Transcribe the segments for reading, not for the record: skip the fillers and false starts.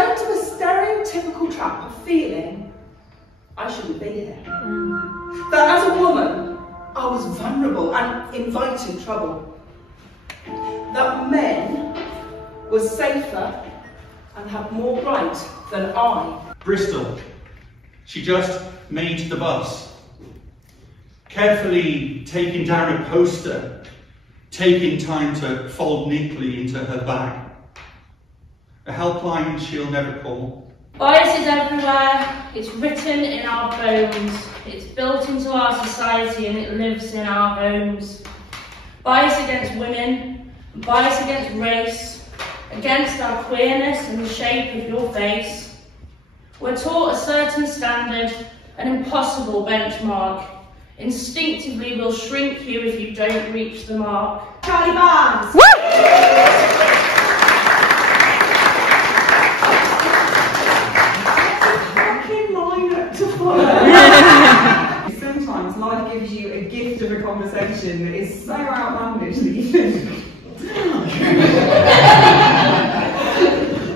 fell into a stereotypical trap of feeling I shouldn't be here. That as a woman, I was vulnerable and invited trouble. That men were safer and had more right than I. Bristol. She just made the bus. Carefully taking down a poster, taking time to fold neatly into her bag. A helpline she'll never call. Bias is everywhere, it's written in our bones, it's built into our society and it lives in our homes. Bias against women, bias against race, against our queerness and the shape of your face. We're taught a certain standard, an impossible benchmark. Instinctively we'll shrink you if you don't reach the mark. Charlie Barnes! Sometimes life gives you a gift of a conversation that is so outlandish that you think I'm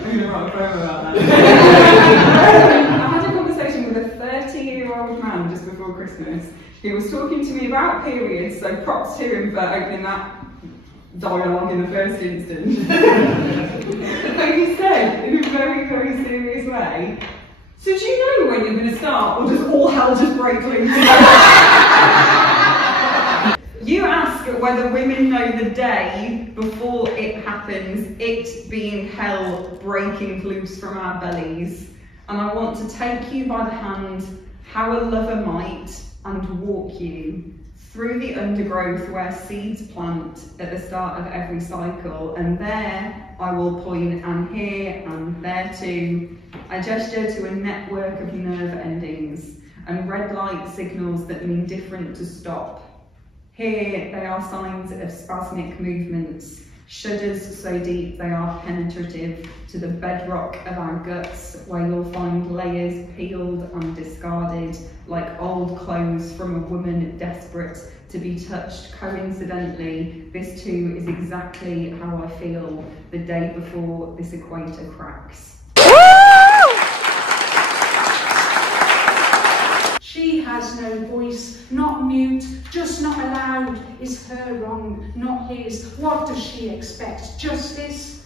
going to write a poem about that. I had a conversation with a 30-year-old man just before Christmas who was talking to me about periods, so props to him for opening that dialogue in the first instance. But he said, in a very, very serious way, so do you know when you're going to start, or does all hell just break loose? You ask whether women know the day before it happens, it being hell breaking loose from our bellies. And I want to take you by the hand, how a lover might, and walk you through the undergrowth where seeds plant at the start of every cycle. And there I will point, and here and there too. I gesture to a network of nerve endings and red light signals that mean different to stop. Here they are signs of spasmic movements, shudders so deep they are penetrative to the bedrock of our guts, where you'll find layers peeled and discarded like old clothes from a woman desperate to be touched. Coincidentally, this too is exactly how I feel the day before this equator cracks. She has no voice, not mute, just not allowed. Is her wrong, not his? What does she expect? Justice?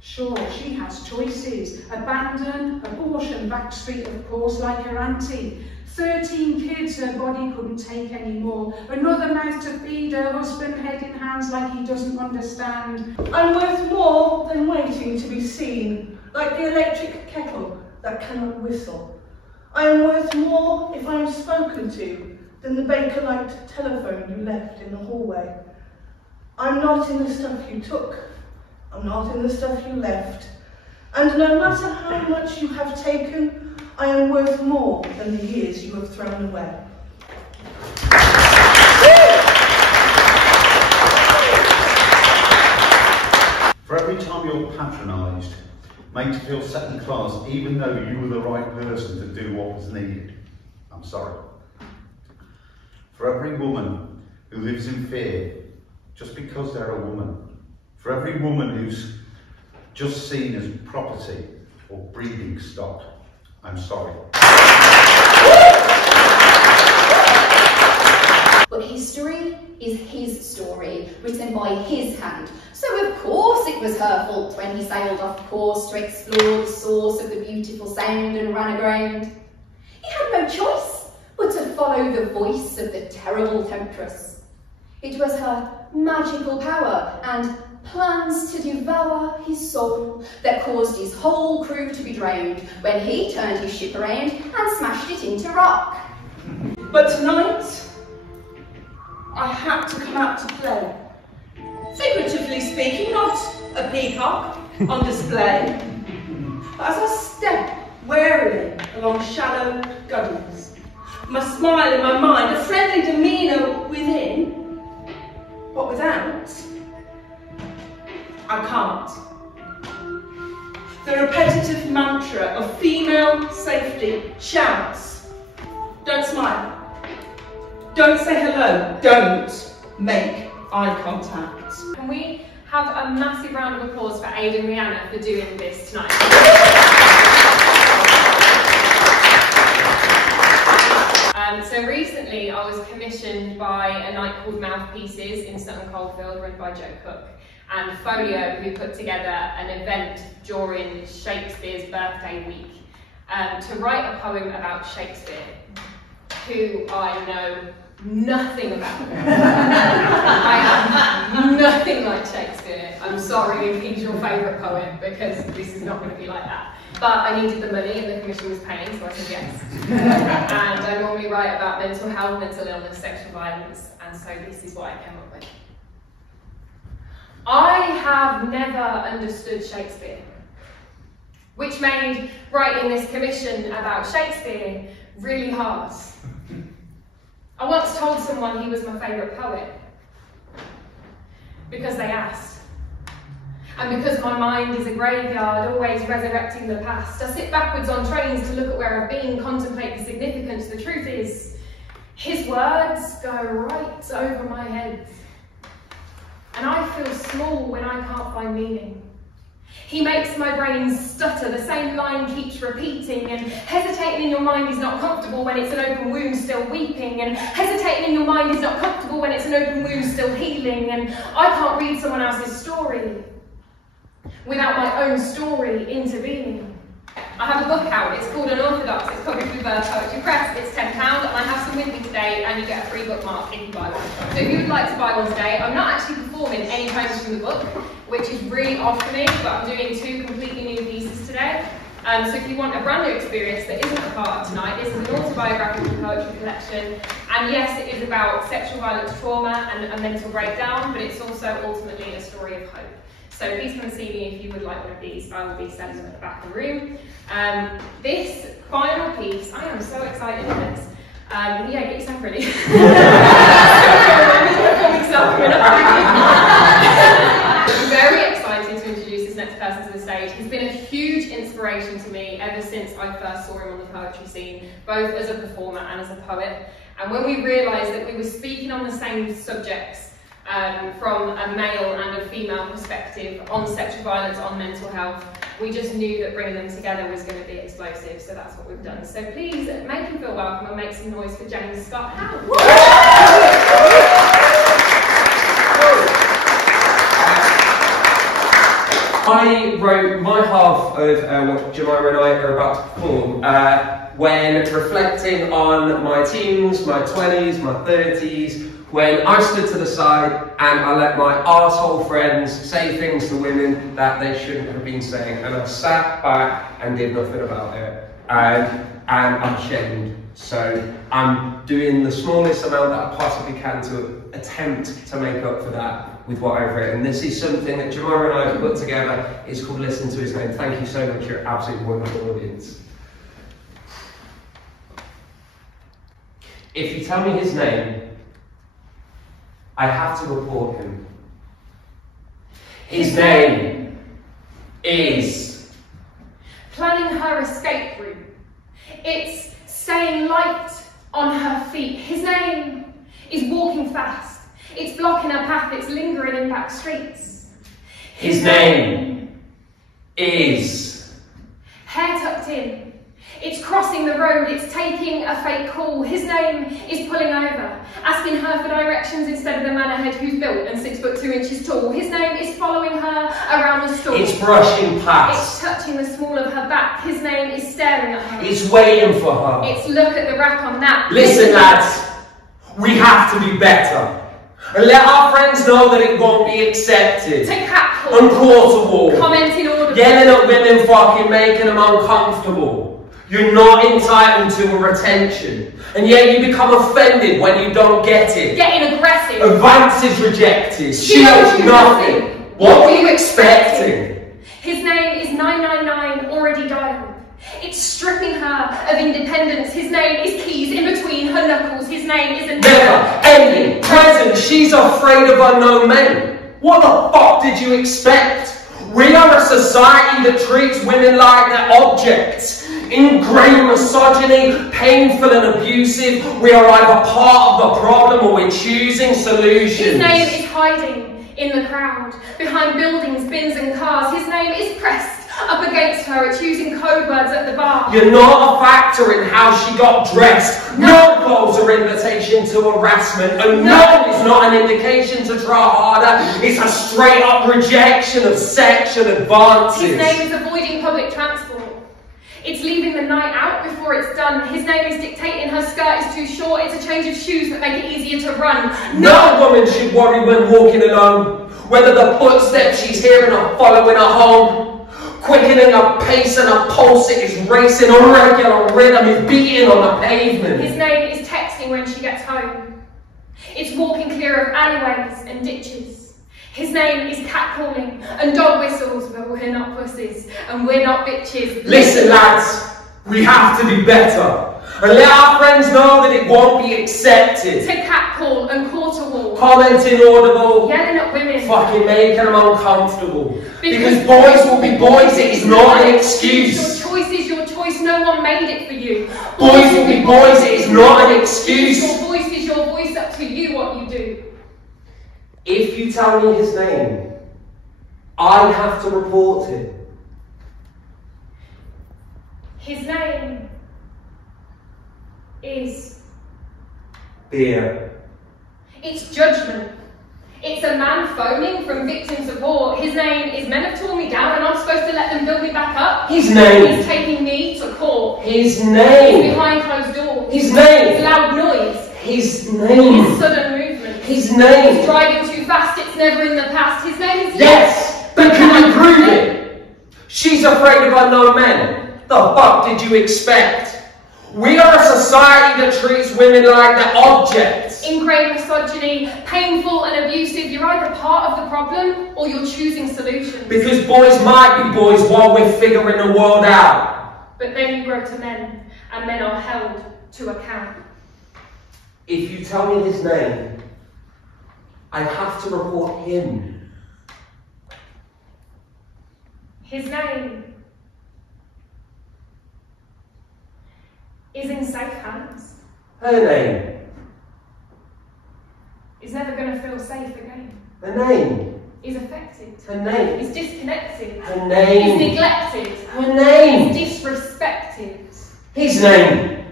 Sure, she has choices. Abandon, abortion, backstreet of course, like her auntie. 13 kids her body couldn't take anymore. Another mouth to feed, her husband head in hands like he doesn't understand. I'm worth more than waiting to be seen, like the electric kettle that cannot whistle. I am worth more if I am spoken to than the Baker-like telephone you left in the hallway. I'm not in the stuff you took. I'm not in the stuff you left. And no matter how much you have taken, I am worth more than the years you have thrown away. For every time you're patronised, made to feel second class, even though you were the right person to do what was needed, I'm sorry. For every woman who lives in fear just because they're a woman. For every woman who's just seen as property or breathing stock, I'm sorry. But history is his story, written by his hand. So of course it was her fault when he sailed off course to explore the source of the beautiful sound and ran aground. He had no choice but to follow the voice of the terrible temptress. It was her magical power and plans to devour his soul that caused his whole crew to be drowned when he turned his ship around and smashed it into rock. But tonight, I had to come out to play. Figuratively speaking, not a peacock on display. But as I step warily along shallow gullies, my smile in my mind, a friendly demeanour within, but without, I can't. The repetitive mantra of female safety shouts, don't smile, don't say hello, don't make eye contact. Can we have a massive round of applause for Aid and Rihanna for doing this tonight? called Mouthpieces in Sutton Coldfield, run by Joe Cook, and Folio, who put together an event during Shakespeare's birthday week to write a poem about Shakespeare, who I know nothing about. I am nothing like Shakespeare. I'm sorry if he's your favourite poet, because this is not going to be like that. But I needed the money and the commission was paying, so I said yes. And I normally write about mental health, mental illness, sexual violence, and so this is what I came up with. I have never understood Shakespeare, which made writing this commission about Shakespeare really hard. I once told someone he was my favourite poet because they asked. And because my mind is a graveyard, always resurrecting the past, I sit backwards on trains to look at where I've been, contemplate the significance. The truth is, his words go right over my head. And I feel small when I can't find meaning. He makes my brain stutter, the same line keeps repeating, and hesitating in your mind is not comfortable when it's an open wound still weeping, and hesitating in your mind is not comfortable when it's an open wound still healing, and I can't read someone else's story without my own story intervening. I have a book out, it's called Unorthodox, it's published with Poetry Press, it's £10 and I have some with me today and you get a free bookmark if you buy one. So if you would like to buy one today, I'm not actually performing any poems from the book, which is really odd for me, but I'm doing 2 completely new pieces today. So if you want a brand new experience that isn't a part of tonight, this is an autobiographical poetry collection, and yes, it is about sexual violence, trauma and a mental breakdown, but it's also ultimately a story of hope. So please come and see me if you would like one of these. I will be selling them at the back of the room. This final piece, I am so excited for this. Yeah, get yourself ready. I'm very excited to introduce this next person to the stage. He's been a huge inspiration to me ever since I first saw him on the poetry scene, both as a performer and as a poet. And when we realised that we were speaking on the same subjects, from a male and a female perspective on sexual violence, on mental health, we just knew that bringing them together was going to be explosive, so that's what we've done. So please make him feel welcome and make some noise for James Scott Howe. I wrote my half of what Jemima and I are about to perform when reflecting on my teens, my 20s, my 30s, when I stood to the side and I let my arsehole friends say things to women that they shouldn't have been saying, and I sat back and did nothing about it, and I'm ashamed. So I'm doing the smallest amount that I possibly can to attempt to make up for that with what I've written. This is something that Jemima and I have put together. It's called Listen to His Name. Thank you so much, you're an absolutely wonderful audience. If you tell me his name, I have to report him. His name is planning her escape route. It's staying light on her feet. His name is walking fast. It's blocking her path. It's lingering in back streets. His name is hair tucked in. It's crossing the road, it's taking a fake call. His name is pulling over, asking her for directions instead of the man ahead who's built and 6'2" tall. His name is following her around the store. It's brushing past. It's touching the small of her back. His name is staring at her. It's waiting for her. It's look at the rack on that. Listen lads, we have to be better. And let our friends know that it won't be accepted. Take catcall. And quarter wall. Commenting audibly. Yelling at women, fucking making them uncomfortable. You're not entitled to a retention, and yet you become offended when you don't get it. Getting aggressive. Advances rejected. She owes nothing. What were you expecting? His name is 999, already dialed. It's stripping her of independence. His name is keys in between her knuckles. His name is a never ending present. She's afraid of unknown men. What the fuck did you expect? We are a society that treats women like they're objects. Ingrained misogyny, painful and abusive. We are either part of the problem or we're choosing solutions. His name is hiding in the crowd, behind buildings, bins and cars. His name is pressed Up against her, it's using code words at the bar. You're not a factor in how she got dressed. No calls are invitation to harassment. And no is not an indication to try harder. It's a straight up rejection of section advances. His name is avoiding public transport. It's leaving the night out before it's done. His name is dictating her skirt is too short. It's a change of shoes that make it easier to run. No woman should worry when walking alone, whether the footsteps she's hearing are following her home. Quickening her pace and her pulse, it is racing, a regular rhythm is beating on the pavement. His name is texting when she gets home. It's walking clear of alleyways and ditches. His name is catcalling and dog whistles, but we're not pussies and we're not bitches. Listen lads, we have to do better. And let our friends know that it won't be accepted. To catcall and quarter wall. Commenting audible. Yelling at women. Fucking making them uncomfortable. Because boys will be boys, it is not an excuse. Your choice is your choice, no one made it for you. Boys will be boys, it is not an excuse. Your voice is your voice, up to you what you do. If you tell me his name, I have to report him. His name is Beer. It's judgment. It's a man phoning from victim support. His name is men have torn me down and I'm supposed to let them build me back up. His name. He's taking me to court. His name. He's behind closed doors. His name. His loud noise. His name. His sudden movement. His name. He's driving too fast, it's never in the past. His name is Yes, but can you prove it? She's afraid of unknown men. The fuck did you expect? We are a society that treats women like they're objects. Ingrained misogyny, painful and abusive. You're either part of the problem or you're choosing solutions. Because boys might be boys while we're figuring the world out. But then you grow to men, and men are held to account. If you tell me his name, I have to report him. His name is in safe hands. Her name. Is never going to feel safe again. Her name. Is affected. Her name. Is disconnected. Her name. Is neglected. Her name. Is disrespected. His name.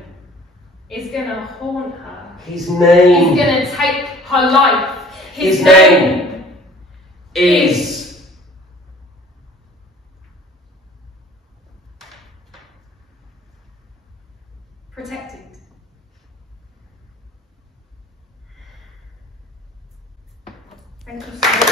Is going to haunt her. His name. Is going to take her life. His name is protected. Thank you so much.